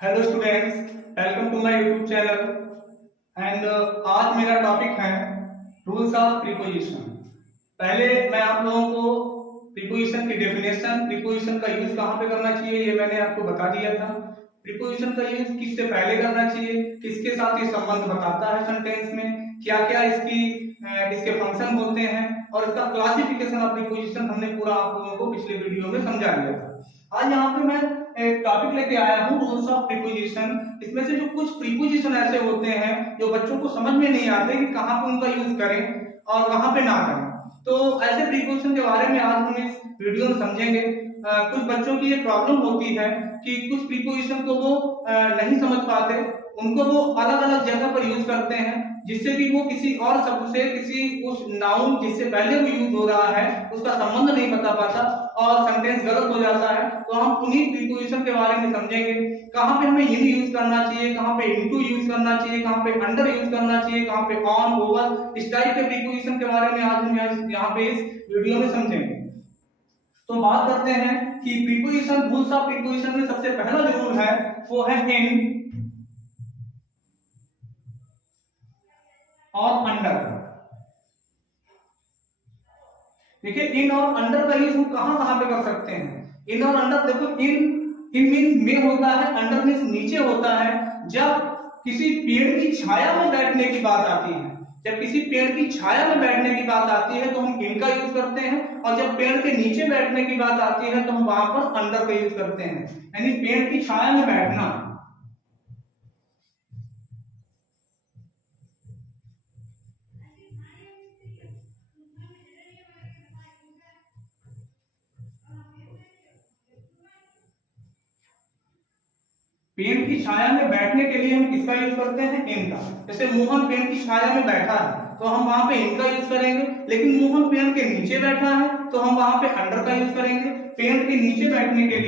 Hello students, welcome to my YouTube channel and आज मेरा topic है रूल्स ऑफ प्रीपोजिशन। पहले मैं आप लोगों को प्रीपोजिशन की डेफिनेशन, प्रीपोजिशन का यूज कहाँ पे करना चाहिए ये मैंने आपको बता दिया था। प्रीपोजिशन का यूज किससे पहले करना चाहिए, किसके साथ ये संबंध बताता है सेंटेंस में, क्या क्या इसके फंक्शन होते हैं और इसका क्लासिफिकेशन ऑफ प्रीपोजिशन हमने पूरा आप लोगों को पिछले वीडियो में समझा दिया था। आज यहाँ पे मैं एक टॉपिक लेके आया हूँ रूल्स ऑफ प्रीपोजिशन। इसमें से जो कुछ प्रीपोजिशन ऐसे होते हैं जो बच्चों को समझ में नहीं आते कि कहाँ पे उनका यूज करें और कहाँ पे ना करें, तो ऐसे प्रीपोजिशन के बारे में आज हम इस वीडियो में समझेंगे। कुछ बच्चों की ये प्रॉब्लम होती है कि कुछ प्रीपोजिशन को वो नहीं समझ पाते, उनको वो अलग अलग जगह पर यूज करते हैं जिससे कि वो किसी और शब्द से, किसी उस नाउन जिससे पहले वो यूज हो रहा है उसका संबंध नहीं बता पाता और सेंटेंस गलत हो जाता है। तो हम उन्हीं प्रीपोजिशन के बारे में समझेंगे, कहाँ पे हमें इन यूज करना चाहिए, कहाँ पे इनटू यूज करना चाहिए, कहाँ पे अंडर यूज करना चाहिए, कहाँ पे ऑन, ओवर, इस टाइप के प्रीपोजिशन के बारे में आज हम यहाँ पे इस वीडियो में समझेंगे। तो बात करते हैं कि प्रीपोजिशन, रूल्स ऑफ प्रीपोजिशन में सबसे पहला जो रूल है वो है इन और अंडर। देखिए इन और अंडर का यूज हम कहां कहां पे कर सकते हैं। इन और अंडर, देखो इन मींस में होता है, अंडर मींस नीचे होता है। जब किसी पेड़ की छाया में बैठने की बात आती है, जब किसी पेड़ की छाया में बैठने की बात आती है तो हम इन का यूज करते हैं, और जब पेड़ के नीचे बैठने की बात आती है तो हम वहां पर अंडर का यूज करते हैं। यानी पेड़ की छाया में बैठना, पेड़ की छाया में बैठने के लिए हम किसका यूज करते हैं, इन का। जैसे मोहन पेड़ की छाया में बैठा है तो हम वहां पे इन का यूज करेंगे, लेकिन मोहन पेड़ के नीचे बैठा है तो हम वहां पे अंडर का यूज करेंगे। पेड़ के नीचे बैठने के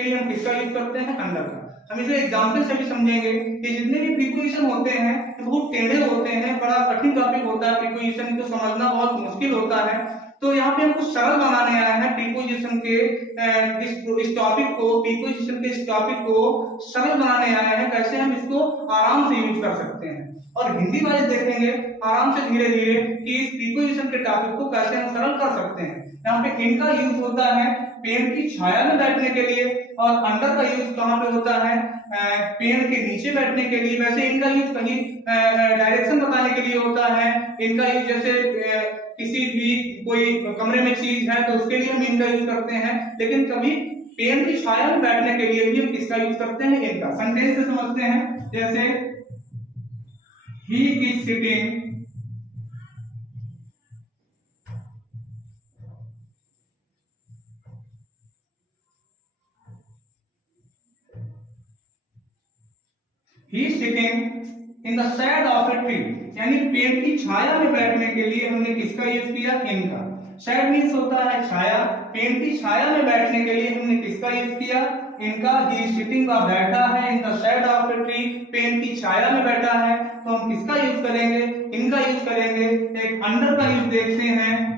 लिए हम किसका यूज करते हैं, अंडर का। हम इसे एग्जाम्पल से भी समझेंगे कि जितने भी प्रीपोजिशन होते हैं बहुत टेढ़े होते हैं, बड़ा कठिन टॉपिक होता है प्रीपोजिशन को समझना बहुत मुश्किल होता है। तो यहाँ पे हम कुछ सरल बनाने आए हैं प्रीपोजिशन के इस टॉपिक को, प्रीपोजिशन के इस टॉपिक को सरल बनाने आए हैं, कैसे हम इसको आराम से यूज कर सकते हैं। और हिंदी वाले देखेंगे आराम से धीरे धीरे कि इस प्रीपोजिशन के टॉपिक को कैसे हम सरल कर सकते हैं। यहाँ पे इनका यूज होता है पेड़ की छाया में बैठने के लिए, और अंडर का यूज कहाँ पे होता है, पेड़ के नीचे बैठने के लिए। वैसे इनका यूज कहीं डायरेक्शन बताने के लिए होता है। इनका यूज जैसे किसी भी कोई कमरे में चीज है तो उसके लिए हम इनका यूज करते हैं, लेकिन कभी पेड़ की छाया में बैठने के लिए भी हम किसका यूज करते हैं, इनका। सेंटेंस से समझते हैं, जैसे ही is sitting in the shade of a tree, यानी पेड़ की छाया में बैठने के लिए हमने किसका यूज किया, इनका। शेड मीन्स होता है छाया, पेड़ की छाया में बैठने के लिए हमने किसका यूज किया, इनका। ही सिटिंग का बैठा है in the shade of a tree, पेड़ की छाया में बैठा है तो हम किसका यूज करेंगे, इनका यूज करेंगे। एक अंडर का यूज देखते हैं।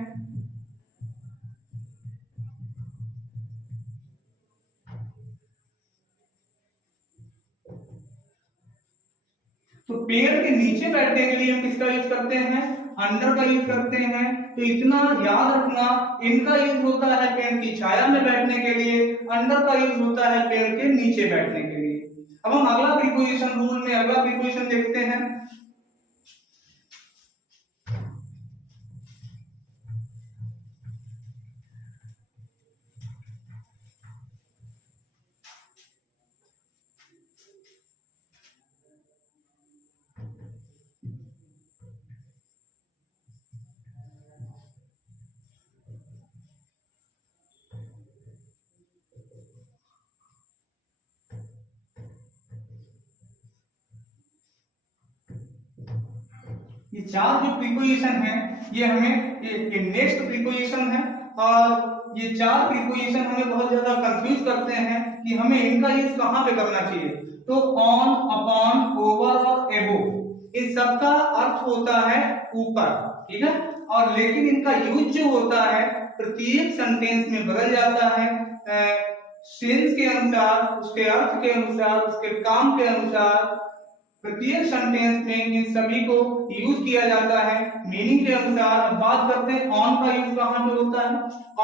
तो पेड़ के नीचे बैठने के लिए हम किसका यूज करते हैं, अंडर का यूज करते हैं। तो इतना याद रखना, इनका यूज होता है पेड़ की छाया में बैठने के लिए, अंडर का यूज होता है पेड़ के नीचे बैठने के लिए। अब हम अगला प्रीपोजिशन रूल में अगला प्रीपोजिशन देखते हैं। ये चार जो प्रीपोजिशन है ये हमें ये नेक्स्ट प्रीपोजिशन है, और ये चार प्रीपोजिशन हमें बहुत ज्यादा कंफ्यूज करते हैं कि हमें इनका यूज कहाँ पे करना चाहिए। तो ऑन, अपॉन, ओवर और होता है ऊपर, ठीक है, और लेकिन इनका यूज जो होता है प्रत्येक सेंटेंस में बदल जाता है सेंस के अनुसार, उसके अर्थ के अनुसार, उसके काम के अनुसार। प्रत्येक सेंटेंस में इन सभी को यूज किया जाता है मीनिंग के अनुसार। अब बात करते हैं ऑन का यूज कहाँ पे होता है।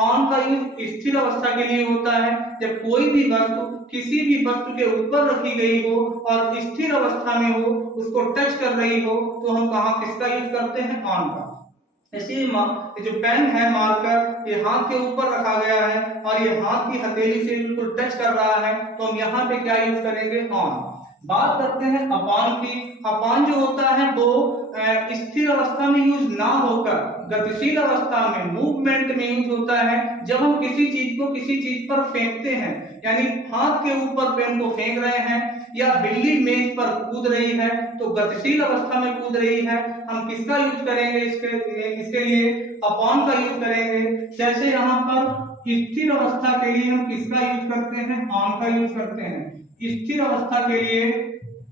ऑन का यूज स्थिर अवस्था के लिए होता है। जब कोई भी वस्तु किसी भी वस्तु के ऊपर रखी गई हो और स्थिर अवस्था में हो, उसको टच कर रही हो, तो हम कहाँ किसका यूज करते हैं, ऑन का। इसी जो पेन है मार्कर, ये हाथ के ऊपर रखा गया है और ये हाथ की हथेली से बिल्कुल टच कर रहा है, तो हम यहाँ पे क्या यूज करेंगे, ऑन। बात करते हैं अपॉन की। अपॉन जो होता है वो स्थिर अवस्था में यूज ना होकर गतिशील अवस्था में, मूवमेंट में यूज होता है। जब हम किसी चीज को किसी चीज पर फेंकते हैं, यानी हाथ के ऊपर पेन को फेंक रहे हैं या बिल्ली मेज पर कूद रही है, तो गतिशील अवस्था में कूद रही है, हम किसका यूज करेंगे, इसके लिए अपॉन का यूज करेंगे। जैसे यहाँ पर स्थिर अवस्था के लिए हम किसका यूज करते हैं, ऑन का यूज करते हैं। स्थिर अवस्था के लिए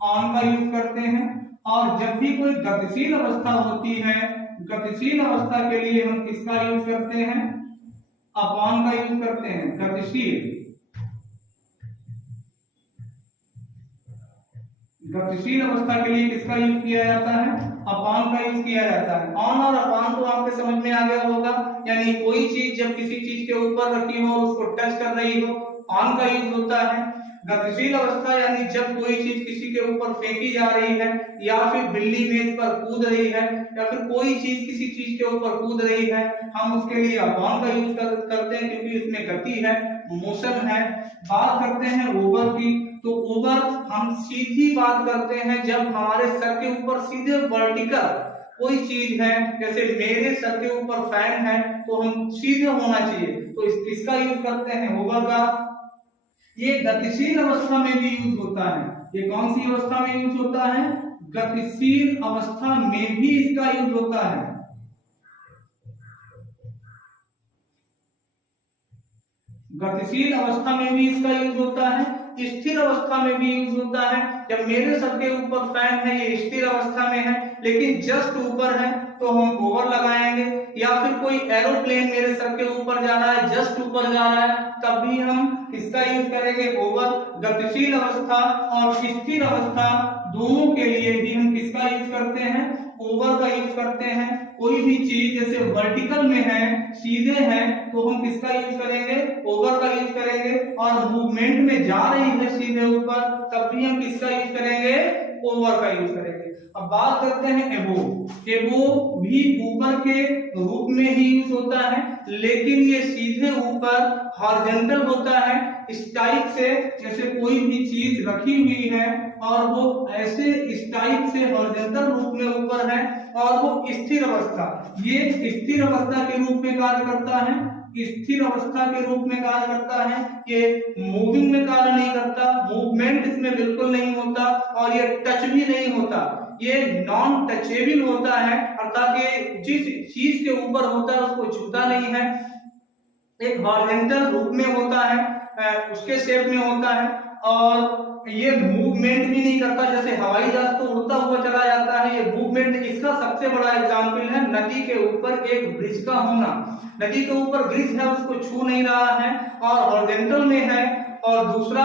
ऑन का यूज करते हैं। और जब भी कोई गतिशील अवस्था होती है, गतिशील अवस्था के लिए हम किसका यूज करते हैं, अपॉन का यूज करते हैं। गतिशील अवस्था के लिए किसका यूज किया जाता है, अपॉन का यूज किया जाता है। ऑन और अपॉन तो आपके समझ में आ गया होगा, यानी कोई चीज जब किसी चीज के ऊपर रखी हो, उसको टच कर रही हो, ऑन का यूज होता है। गतिशील अवस्था यानी जब कोई चीज किसी के ऊपर फेंकी जा रही है, या फिर बिल्ली मेज पर कूद रही है, या फिर कोई चीज किसी चीज के ऊपर कूद रही है, हम उसके लिए अपॉन का यूज करते हैं, क्योंकि इसमें गति है, मोशन है। बात करते हैं ओवर की। तो ओवर हम सीधी बात करते हैं जब हमारे सर के ऊपर सीधे वर्टिकल कोई चीज है, जैसे मेरे सर के ऊपर फैन है, तो हम सीधे होना चाहिए, तो इसका यूज करते हैं ओवर का। ये गतिशील अवस्था में भी यूज होता है। ये कौन सी अवस्था में यूज होता है, गतिशील अवस्था में भी इसका यूज होता है। गतिशील अवस्था में भी इसका यूज होता है, स्थिर अवस्था में भी यूज होता है। जब मेरे सर के ऊपर फैन है, ये स्थिर अवस्था में है, लेकिन जस्ट ऊपर है, तो हम ओवर लगाएंगे। या फिर कोई एरोप्लेन मेरे सर के ऊपर जा रहा है, जस्ट ऊपर जा रहा है, तब भी हम इसका यूज करेंगे ओवर। गतिशील अवस्था और स्थिर अवस्था दोनों के लिए भी हम किसका यूज करते हैं, ओवर का यूज करते हैं। कोई भी चीज जैसे वर्टिकल में है, सीधे है, तो हम किसका यूज करेंगे, ओवर का यूज करेंगे। और मूवमेंट में जा रही है सीधे ऊपर, तब भी हम किसका यूज करेंगे, ओवर का यूज करेंगे। अब बात करते हैं एबोव। एबोव भी ऊपर के रूप में ही यूज होता है, लेकिन ये सीधे ऊपर हॉरिजॉन्टल होता है, स्टाइक से। जैसे कोई भी चीज रखी हुई है और वो ऐसे स्टाइक से हॉरिजॉन्टल रूप में ऊपर है, और वो स्थिर अवस्था, ये स्थिर अवस्था के रूप में कार्य करता है। स्थिर अवस्था के रूप में कार्य करता है, ये मूविंग में कार्य नहीं करता, मूवमेंट इसमें बिल्कुल नहीं होता, और ये टच भी नहीं होता, ये नॉन टचेबल होता है, अर्थात ये जिस चीज के ऊपर होता है उसको छूता नहीं है। एक हॉरिजॉन्टल रूप में होता है, उसके शेप में होता है, और ये मूवमेंट भी नहीं करता। जैसे हवाई जहाज तो उड़ता हुआ चला जाता है, ये मूवमेंट। इसका सबसे बड़ा एग्जांपल है नदी के ऊपर एक ब्रिज का होना। नदी के ऊपर ब्रिज है, उसको छू नहीं रहा है और हॉरिजॉन्टल में है, और दूसरा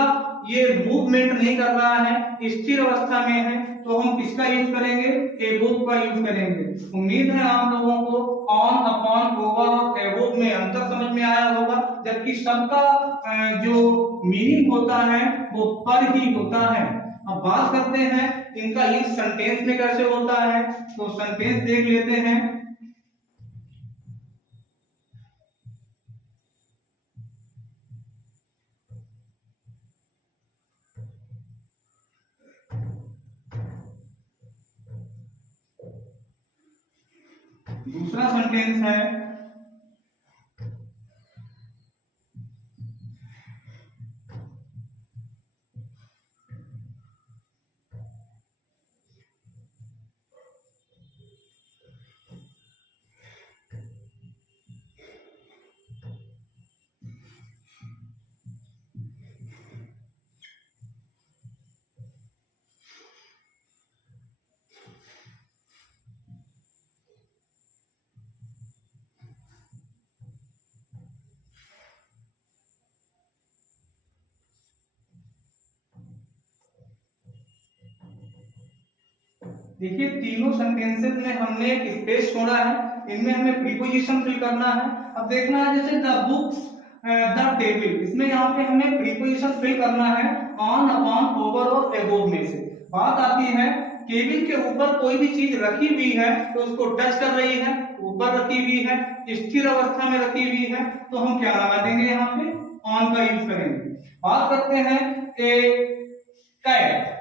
ये मूवमेंट नहीं कर रहा है, स्थिर अवस्था में है, तो हम किसका यूज करेंगे, एबोव का यूज करेंगे। उम्मीद है आप लोगों को ऑन, अपॉन, ओवर और एबोव में अंतर समझ में आया होगा, जबकि सबका जो मीनिंग होता है वो पर ही होता है। अब बात करते हैं इनका यूज सेंटेंस में कैसे होता है, तो सेंटेंस देख लेते हैं। दूसरा सेंटेंस है, देखिए तीनों सेंटेंसेस में हमने एक स्पेस छोड़ा है, इनमें हमें प्रीपोजिशन फिल करना है। अब देखना है जैसे द बुक्स, द टेबल, इसमें यहाँ पे हमें प्रीपोजिशन फिल करना है ऑन, अपॉन, ओवर और एबोव में से। बात आती है केबिन के ऊपर कोई भी चीज रखी हुई है तो उसको टच कर रही है, ऊपर रखी हुई है, स्थिर अवस्था में रखी हुई है, तो हम क्या लगा देंगे यहाँ पे, ऑन का यूज करेंगे। बात करते हैं ए कैट,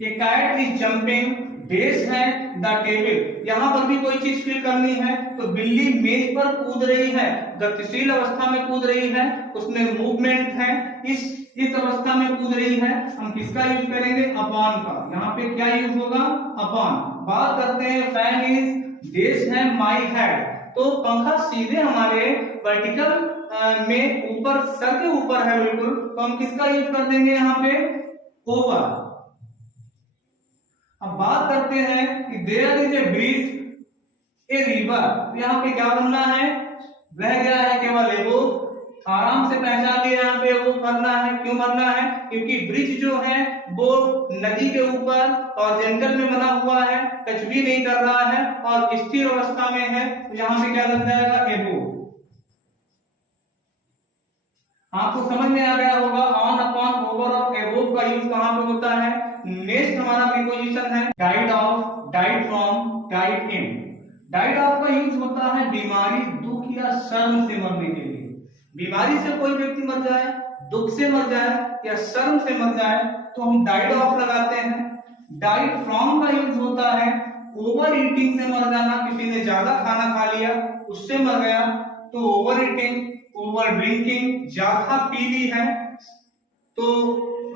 ये कैट इज जंपिंग, बेस है द टेबल, यहां पर भी कोई चीज फिल करनी है तो बिल्ली मेज पर कूद रही है, गतिशील अवस्था में कूद रही है, उसमें मूवमेंट है, इस अवस्था में कूद रही है, हम किसका यूज करेंगे, अपॉन का। यहाँ पे क्या यूज होगा, अपॉन। बात करते हैं फैन इज, बेस है माई हेड, तो पंखा सीधे हमारे वर्टिकल में ऊपर, सर के ऊपर है बिल्कुल, तो हम किसका यूज कर देंगे यहाँ पे, ओवर। अब बात करते हैं कि there is a bridge, a river, तो यहाँ पे क्या बनना है, रह गया है केवल एबो, आराम से पहचान लिया, यहाँ पे वो करना है। क्यों करना है, क्योंकि ब्रिज जो है वो नदी के ऊपर हॉरिजॉन्टल में बना हुआ है, टच भी नहीं कर रहा है और स्थिर अवस्था में है, तो यहाँ पे क्या लग जाएगा, एबो। आपको समझ में आ गया होगा ऑन, अपॉन, ओवर और एबोव का यूज कहां पे होता है। नेक्स्ट हमारा प्रीपोजिशन है died of, died from, died in. Died of का यूज होता है बीमारी, दुख या शर्म से मरने के लिए। बीमारी से कोई व्यक्ति मर जाए, दुख से मर जाए या शर्म से मर जाए तो हम डाइड ऑफ लगाते हैं। डाइड फ्रॉम का यूज होता है ओवर ईटिंग से मर जाना, किसी ने ज्यादा खाना खा लिया उससे मर गया तो ओवर ईटिंग। ओवर ड्रिंकिंग, ज्यादा पी ली है तो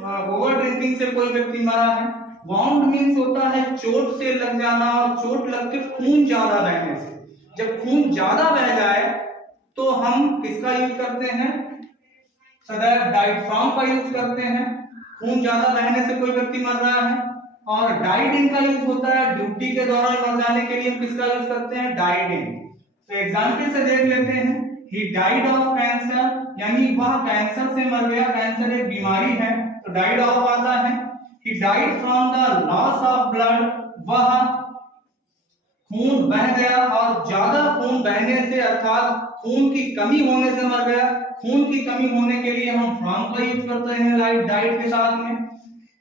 ओवर ड्रिंकिंग से कोई व्यक्ति मरा है। वाउंड मीन्स होता है चोट से लग जाना और चोट लग के खून ज्यादा बहने से। जब खून ज्यादा बह जाए तो हम किसका यूज करते हैं, सदैव डाइड फ्रॉम का यूज करते हैं। खून ज्यादा बहने से कोई व्यक्ति मर रहा है। और डाइड इन का यूज होता है ड्यूटी के दौरान मर जाने के लिए हम किसका यूज करते हैं, डाइड इन। तो एग्जाम्पल से देख लेते हैं, ही डाइड ऑफ कैंसर, यानी वह कैंसर से मर गया, कैंसर एक बीमारी है तो डाइड ऑफ आता है। He died from the loss of blood, वह खून बह गया और ज्यादा खून बहने से अर्थात खून की कमी होने से मर गया। खून की कमी होने के लिए हम फ्रॉम का यूज करते हैं लाइक डाइड के साथ में।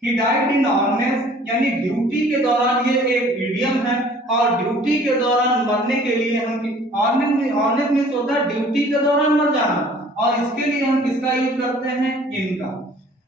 ही डाइड इन ऑर्नेस, यानी ड्यूटी के दौरान, ये एक इडियम है और ड्यूटी के दौरान मरने के लिए हम ऑर्नेस मींस होता है ड्यूटी के दौरान मर जाना और इसके लिए हम किसका यूज करते हैं, इनका।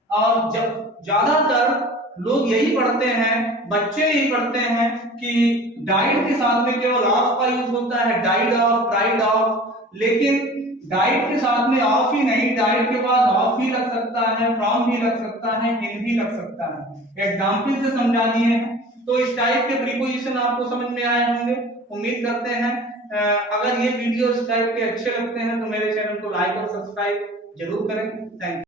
और जब ज्यादातर लोग यही पढ़ते हैं, बच्चे यही पढ़ते हैं कि डाइड के साथ में केवल ऑफ का यूज होता है, डाइड ऑफ, डाइड ऑफ, लेकिन डाइड के साथ में ऑफ ही नहीं, डाइड के बाद ऑफ भी लग सकता है, फ्रॉम भी लग सकता है, इन भी लग सकता है। एग्जाम्पल से समझा दिए हैं। तो इस टाइप के प्रीपोजिशन आपको समझ में आए होंगे, उम्मीद करते हैं। अगर ये वीडियो इस टाइप के अच्छे लगते हैं तो मेरे चैनल को लाइक और सब्सक्राइब जरूर करें। Thank you.